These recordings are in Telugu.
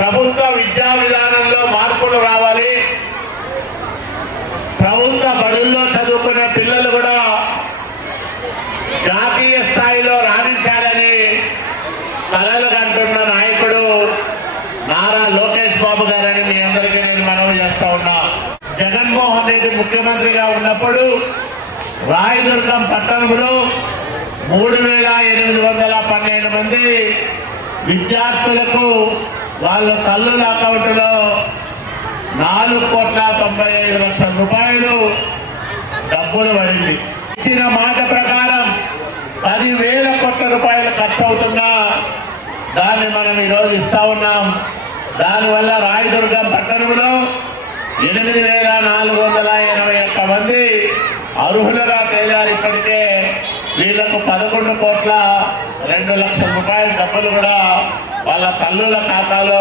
ప్రభుత్వ విద్యా విధానంలో మార్పులు రావాలి. ప్రభుత్వ బడుల్లో చదువుకునే పిల్లలు కూడా జాతీయ స్థాయిలో రాణించాలని కలలు కంటున్న నాయకుడు నారా లోకేష్ బాబు గారని మీ అందరికీ నేను మనవి చేస్తా ఉన్నా. జగన్మోహన్ రెడ్డి ముఖ్యమంత్రిగా ఉన్నప్పుడు రాయదుర్గం పట్టణంలో మూడు వేల ఎనిమిది వందల పన్నెండు మంది విద్యార్థులకు వాళ్ళ తల్లుల అకౌంట్లో నాలుగు కోట్ల తొంభై ఐదు లక్షల రూపాయలు డబ్బులు పడింది. ఇచ్చిన మాట ప్రకారం పదివేల కోట్ల రూపాయలు ఖర్చు అవుతున్నా దాన్ని మనం ఈరోజు ఇస్తా ఉన్నాం. దానివల్ల రాయదుర్గం పట్టణంలో ఎనిమిది వేల నాలుగు వందల ఎనభై ఒక్క మంది అర్హులుగా తేలారు ఇప్పటికే వీళ్ళకు పదకొండు కోట్ల రెండు లక్షల రూపాయల డబ్బులు కూడా వాళ్ళ తల్లుల ఖాతాలో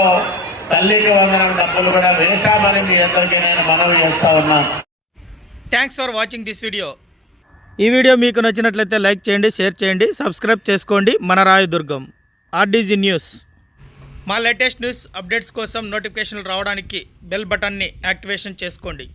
తల్లికి వందనం డబ్బులు కూడా వేశామని మీ అందరికీ నేను మనవి చేస్తా ఉన్నా. Thanks for watching this video ఈ వీడియో మీకు నచ్చినట్లయితే లైక్ చేయండి షేర్ చేయండి సబ్స్క్రైబ్ చేసుకోండి. మన రాయదుర్గం ఆర్డీజీ న్యూస్ మా లేటెస్ట్ న్యూస్ అప్డేట్స్ కోసం నోటిఫికేషన్లు రావడానికి బెల్ బటన్ని యాక్టివేషన్ చేసుకోండి.